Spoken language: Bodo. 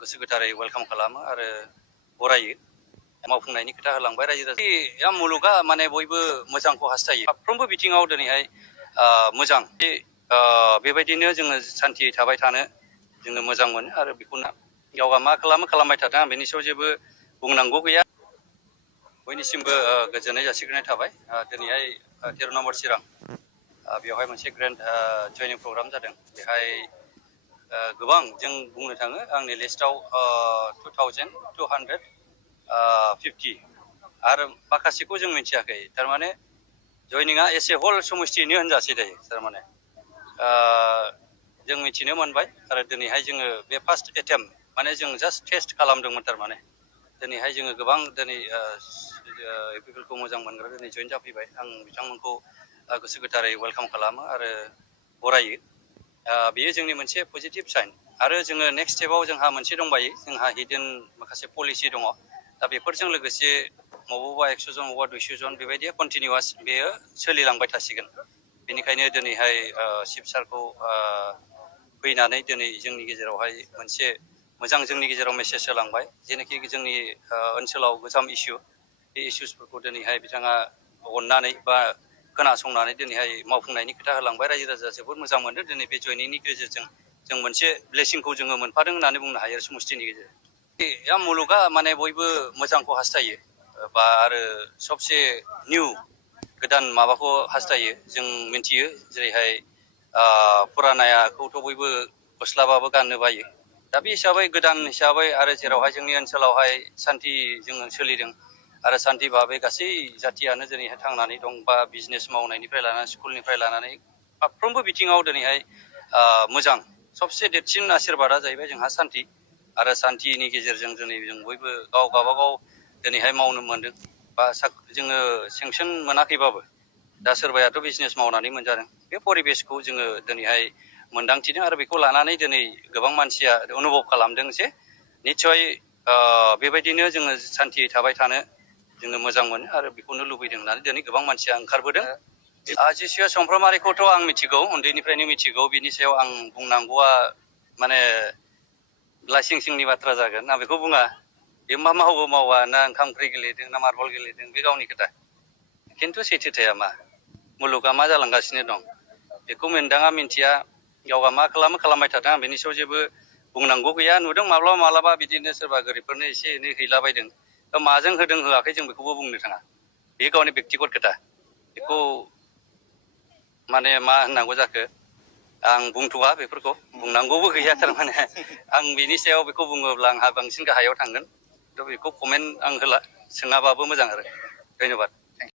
गोसो गोथारै वेलकाम खालामो आरो बरायो। मावफुंनायनि खोथा होलांबाय रायजो राजा मुलुगा माने बयबो मोजांखौ हास्थायो। फारफ्रोमबो बिथिङाव दिनैहाय मोजां बेबायदिनो जोङो सान्थियै थाबाय थानो जोङो मोजां मोनो आरो बेखौनो गावहा मा खालामो खालामबाय थाथों आं बेनि सायाव जेबो बुंनांगौ गैया। बयनिसिमबो गोजोननाय जासिग्रोनाय थाबाय। दिनैहाय 13 नम्बर चिरां बेवहाय मोनसे ग्रेन्ड जयनिं प्रग्राम जादों। बेहाय गोबां जों बुंनो थाङो आंनि लिस्टआव 2250 आरो माखासेखौ जों मिथियाखै। थारमाने जयनिंआ एसे हल समिस्टियैनो होनजासै दायो। थारमाने जों मिथिनो मोनबाय आरो दिनैहाय जोङो बे फार्स्ट एटेम्प माने जों जास्ट टेस्ट खालामदोंमोन। थारमाने दिनैहाय जोङो गोबां दिनै पिपलखौ मोजां मोनग्रा दिनै जइन जाफैबाय। आं बिथांमोनखौ गोसो गोथारै वेलकाम खालामो आरो बरायो। बेयो जोंनि मोनसे पजिटिभ साइन। आरो जोङो नेक्स्ट स्टेपाव जोंहा मोनसे दंबायो, जोंहा हिडन माखासे पलिसि दङ। दा बेफोरजों लोगोसे बबावबा 100 जन बबावबा 200 जन बेबायदि कन्टिनिउवास बेयो सोलिलांबाय थासिगोन। बेनिखायनो दिनैहाय चिफ सारखौ फैनानै दिनै जोंनि गेजेरावहाय मोनसे मोजां जोंनि गेजेराव मेसेज होलांबाय, जेनाखि जोंनि ओनसोलाव गोजाम इस्यु बे इस्युसफोरखौ दिनैहाय बिथाङा अननानै बा खोनासंनानै दिनैहाय मावफुंनायनि खोथा होलांबाय। रायजो राजा जोबोद मोजां मोनदों। दिनै बे जयनिंनि गेजेरजों जों मोनसे ब्लेसिंखौ जोङो मोनफादों होननानै बुंनो हायो समिस्टिनि गेजेरजों। मुलुगा माने बयबो मोजांखौ हास्थायो बा आरो सबसे निउ गोदान माबाखौ हास्थायो। जों मिथियो जेरैहाय फुरानायाखौथ' बयबो गस्लाबाबो गाननो बायो। दा बे हिसाबै गोदान हिसाबै आरो जेरावहाय जोंनि ओनसोलावहाय सान्थि जोङो सोलिदों आरो सान्थि भाबै गासै जाथियानो दिनैहाय थांनानै दं बा बिजनेस मावनायनिफ्राय लानानै स्कुलनिफ्राय लानानै फारफ्रोमबो बिथिङाव दिनैहाय मोजां। सबसे देरसिन आशिर्बादा जाहैबाय जोंहा सान्थि आरो सान्थिनि गेजेरजों दिनै जों बयबो गावबागाव दिनैहाय मावनो मोनदों बा जोङो सेंसन मोनाखैबाबो दा सोरबायाथ' बिजनेस मावनानै मोनजादों। बे परिबेसखौ जोङो दिनैहाय मोनदांथिदों आरो बेखौ लानानै दिनै गोबां मानसिया अनुभब खालामदों जे निस्सय बेबायदिनो जोङो सान्थियै थाबाय थानो जोङो मोजां मोनो आरो बेखौनो लुबैदों होननानै दिनै गोबां मानसिया ओंखारबोदों। जिसुआ समफ्रामारिखौथ' आं मिथिगौ, उन्दैनिफ्रायनो मिथिगौ। बिनि सायाव आं बुंनांगौआ माने लाइसिं सिंनि बाथ्रा जागोन। आं बेखौ बुङा। बे मा मावो मावा, ना ओंखाम ओंख्रि गेलेदों ना मार्बल गेलेदों, बे गावनि खोथा। खिन्थु सैथोथाया मा, मुलुगा मा जालांगासिनो दं बेखौ मोनदाङा मिन्थिया। गावहा मा खालामो खालामबाय थाथों आं बेनि सायाव जेबो बुंनांगौ गैया। नुदों माब्लाबा माब्लाबा बिदिनो सोरबा गोरिबफोरनो एसे एनै हैलाबायदों। दा माजों होदों होआखै जों बेखौबो बुंनो थाङा। बे गावनि बेक्तिगत खोथा। बेखौ माने मा होननांगौ जाखो, आं बुंथ'वा बेफोरखौ, बुंनांगौबो गैया। थारमाने आं बिनि सायाव बेखौ बुङोब्ला आंहा बांसिन गाहायाव थांगोन। थ' बेखौ कमेन्ट आं होला, सोङाबाबो मोजां आरो। धन्यबाद।